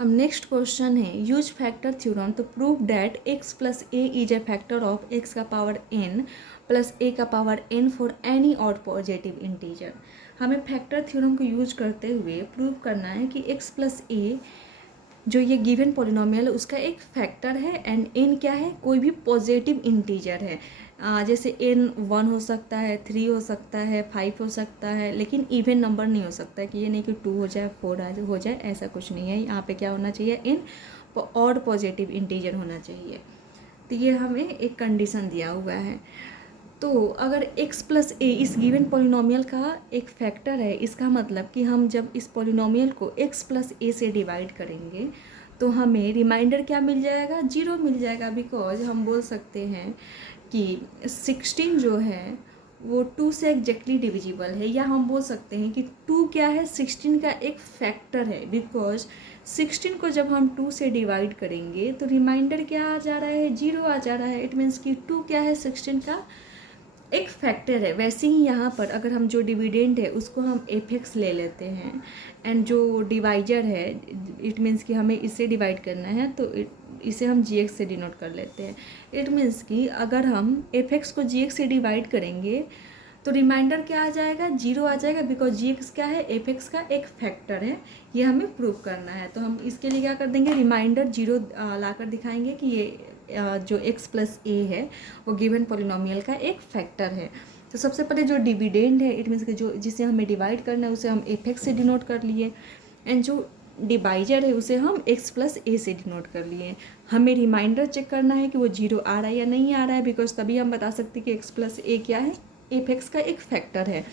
अब next question है use factor theorem to prove that x plus a is a factor of x का power n plus a का power n for any odd positive integer. हमें factor theorem को use करते हुए prove करना है कि x प्लस ए जो ये गिवन पॉलिनोमियल है उसका एक फैक्टर है एंड n क्या है, कोई भी पॉजिटिव इंटीजर है। जैसे n 1 हो सकता है, 3 हो सकता है, 5 हो सकता है, लेकिन इवन नंबर नहीं हो सकता है कि ये नहीं कि 2 हो जाए 4 हो जाए, ऐसा कुछ नहीं है। यहाँ पे क्या होना चाहिए, n ऑड पॉजिटिव इंटीजर होना चाहिए। तो ये हमें एक कंडीशन दिया हुआ है। तो अगर x प्लस ए इस गिवन पॉलिनोमियल का एक फैक्टर है, इसका मतलब कि हम जब इस पॉलिनोमियल को x प्लस ए से डिवाइड करेंगे तो हमें रिमाइंडर क्या मिल जाएगा, 0 मिल जाएगा। बिकॉज हम बोल सकते हैं कि 16 जो है वो 2 से एग्जैक्टली डिविजिबल है, या हम बोल सकते हैं कि 2 क्या है, 16 का एक फैक्टर है। बिकॉज 16 को जब हम 2 से डिवाइड करेंगे तो रिमाइंडर क्या आ जा रहा है, 0 आ जा रहा है। इट मीन्स कि 2 क्या है, 16 का एक फैक्टर है। वैसे ही यहाँ पर अगर हम जो डिविडेंड है उसको हम एफ ले लेते हैं एंड जो डिवाइजर है, इट मीन्स कि हमें इससे डिवाइड करना है तो इसे हम जी से डिनोट कर लेते हैं। इट मीन्स कि अगर हम एफ को जी से डिवाइड करेंगे तो रिमाइंडर क्या आ जाएगा, 0 आ जाएगा। बिकॉज जी क्या है, एफ का एक फैक्टर है। ये हमें प्रूव करना है। तो हम इसके लिए क्या कर देंगे, रिमाइंडर 0 लाकर दिखाएंगे कि ये जो x प्लस ए है वो गिवन पॉलिनोमियल का एक फैक्टर है। तो सबसे पहले जो डिविडेंड है, इट मीन्स कि जो जिसे हमें डिवाइड करना है उसे हम एफ से डिनोट कर लिए एंड जो डिवाइजर है उसे हम x प्लस ए से डिनोट कर लिए। हमें रिमाइंडर चेक करना है कि वो 0 आ रहा है या नहीं आ रहा है, बिकॉज तभी हम बता सकते हैं कि x प्लस ए क्या है, एफ का एक फैक्टर है।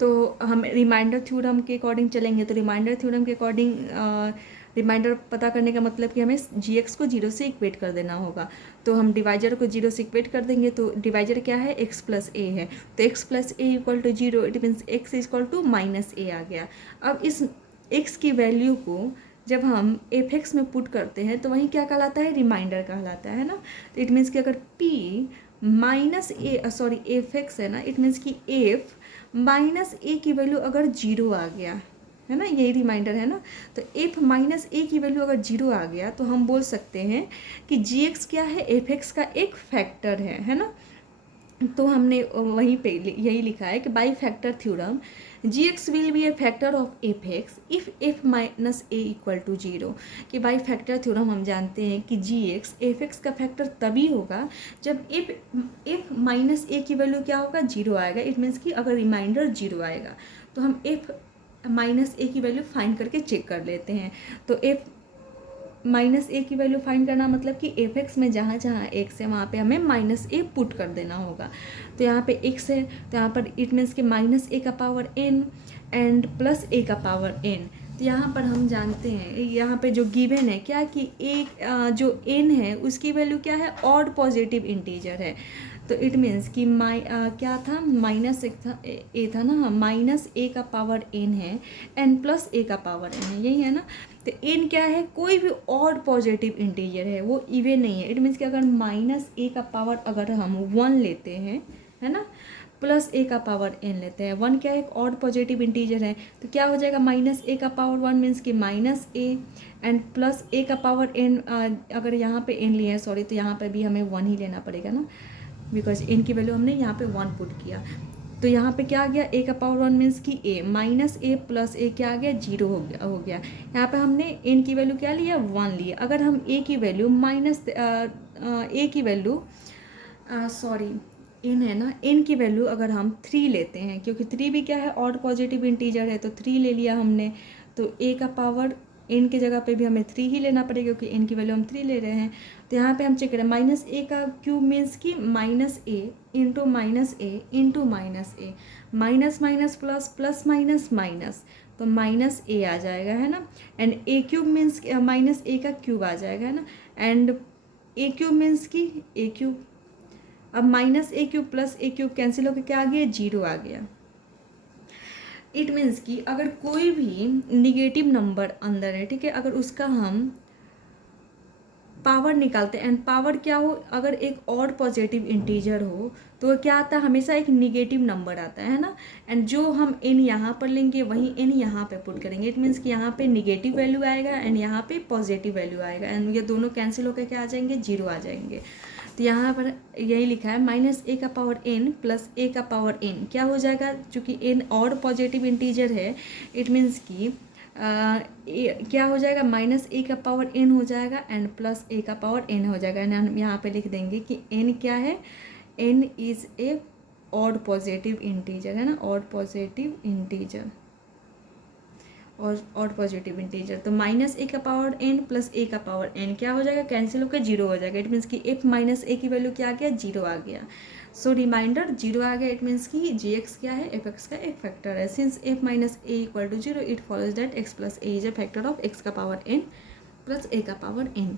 तो हम रिमाइंडर थ्योरम के अकॉर्डिंग चलेंगे। तो रिमाइंडर थ्योरम के अकॉर्डिंग रिमाइंडर पता करने का मतलब कि हमें जी को 0 से इक्वेट कर देना होगा। तो हम डिवाइजर को 0 से इक्वेट कर देंगे। तो डिवाइजर क्या है, x प्लस ए है। तो x plus A equal to 0, it means x equal to minus A आ गया। अब इस x की वैल्यू को जब हम एफ में पुट करते हैं तो वहीं क्या कहलाता है, रिमाइंडर कहलाता है ना। तो इट मीन्स कि अगर p माइनस ए सॉरी एफ है ना, इट मीन्स कि एफ माइनस ए की वैल्यू अगर 0 आ गया है ना, यही रिमाइंडर है ना। तो एफ माइनस ए की वैल्यू अगर 0 आ गया तो हम बोल सकते हैं कि जी क्या है, एफ का एक फैक्टर है ना। तो हमने वहीं पे यही लिखा है कि by factor theorem g x will be a factor of f x if f minus a equal to 0। कि बाई फैक्टर थ्योरम हम जानते हैं कि जी एक्स एफ एक्स का फैक्टर तभी होगा जब एफ माइनस ए की वैल्यू क्या होगा, 0 आएगा। इट मीन्स कि अगर रिमाइंडर 0 आएगा तो हम एफ माइनस ए की वैल्यू फाइंड करके चेक कर लेते हैं। तो एफ माइनस ए की वैल्यू फाइंड करना मतलब कि एफ एक्स में जहाँ जहाँ एक्स है वहाँ पे हमें माइनस ए पुट कर देना होगा। तो यहाँ पे एक्स है तो यहाँ पर इट मीन्स कि माइनस ए का पावर एन एंड प्लस ए का पावर एन। तो यहाँ पर हम जानते हैं यहाँ पे जो गिवन है क्या कि एक जो एन है उसकी वैल्यू क्या है, ऑड पॉजिटिव इंटीजर है। तो इट मीन्स कि क्या था, माइनस एक था ए था ना, माइनस ए का पावर एन है एन प्लस ए का पावर एन है, यही है ना। तो एन क्या है, कोई भी ऑड पॉजिटिव इंटीजर है, वो इवन नहीं है। इट मीन्स कि अगर माइनस ए का पावर अगर हम 1 लेते हैं है ना, प्लस ए का पावर एन लेते हैं, 1 क्या है, एक ऑड पॉजिटिव इंटीजर है। तो क्या हो जाएगा, माइनस ए का पावर 1 मीन्स कि माइनस ए एंड प्लस ए का पावर एन। अगर यहाँ पे एन लिए हैं सॉरी, तो यहाँ पे भी हमें 1 ही लेना पड़ेगा ना, बिकॉज एन की वैल्यू हमने यहाँ पे 1 पुट किया। तो यहाँ पे क्या आ गया, ए का पावर 1 मीन्स कि ए माइनस ए प्लस ए क्या आ गया, 0 हो गया। यहाँ पे हमने एन की वैल्यू क्या लिया, 1 लिया। अगर हम ए की वैल्यू माइनस ए की वैल्यू सॉरी एन है ना, एन की वैल्यू अगर हम 3 लेते हैं, क्योंकि 3 भी क्या है, ऑड पॉजिटिव इंटीजर है, तो 3 ले लिया हमने। तो ए का पावर एन की जगह पे भी हमें 3 ही लेना पड़ेगा क्योंकि एन की वैल्यू हम 3 ले रहे हैं। तो यहाँ पे हम चेक करें, माइनस ए का क्यूब मीन्स कि minus A into minus A into minus A, minus minus plus plus minus minus, तो माइनस ए आ जाएगा है ना। And A cube means minus A का क्यूब आ जाएगा है ना। एंड ए क्यूब मीन्स कि ए क्यूब, अब माइनस ए क्यूब प्लस ए क्यूब कैंसिल होकर क्या आ गया, 0 आ गया। इट मीन्स कि अगर कोई भी निगेटिव नंबर अंदर है, ठीक है, अगर उसका हम पावर निकालते हैं, एंड पावर क्या हो, अगर एक और पॉजिटिव इंटीजर हो तो क्या आता है, हमेशा एक निगेटिव नंबर आता है ना। एंड जो हम n यहाँ पर लेंगे वही n यहाँ पे पुट करेंगे, इट मीन्स कि यहाँ पे निगेटिव वैल्यू आएगा एंड यहाँ पे पॉजिटिव वैल्यू आएगा, एंड ये दोनों कैंसिल होकर क्या आ जाएंगे, जीरो आ जाएंगे। तो यहाँ पर यही लिखा है माइनस ए का पावर n प्लस ए का पावर n क्या हो जाएगा, चूँकि n और पॉजिटिव इंटीजर है, इट मीन्स कि क्या हो जाएगा, माइनस ए का पावर n हो जाएगा एंड प्लस ए का पावर n हो जाएगा। एंड हम यहाँ पे लिख देंगे कि n क्या है, n is a odd positive integer, है ना, ऑड पॉजिटिव इंटीजर, और ऑड पॉजिटिव इंटीजर। तो माइनस ए का पावर n प्लस ए का पावर n क्या हो जाएगा, कैंसिल होकर जीरो हो जाएगा, इट मीन्स कि f माइनस ए की वैल्यू क्या आ गया, जीरो आ गया। सो रिमाइंडर जीरो आ गया, इट मीन्स कि gx क्या है, fx का एक फैक्टर है। Since f minus a equal to zero, it follows that x plus a is a factor of x का पावर n प्लस a का पावर n।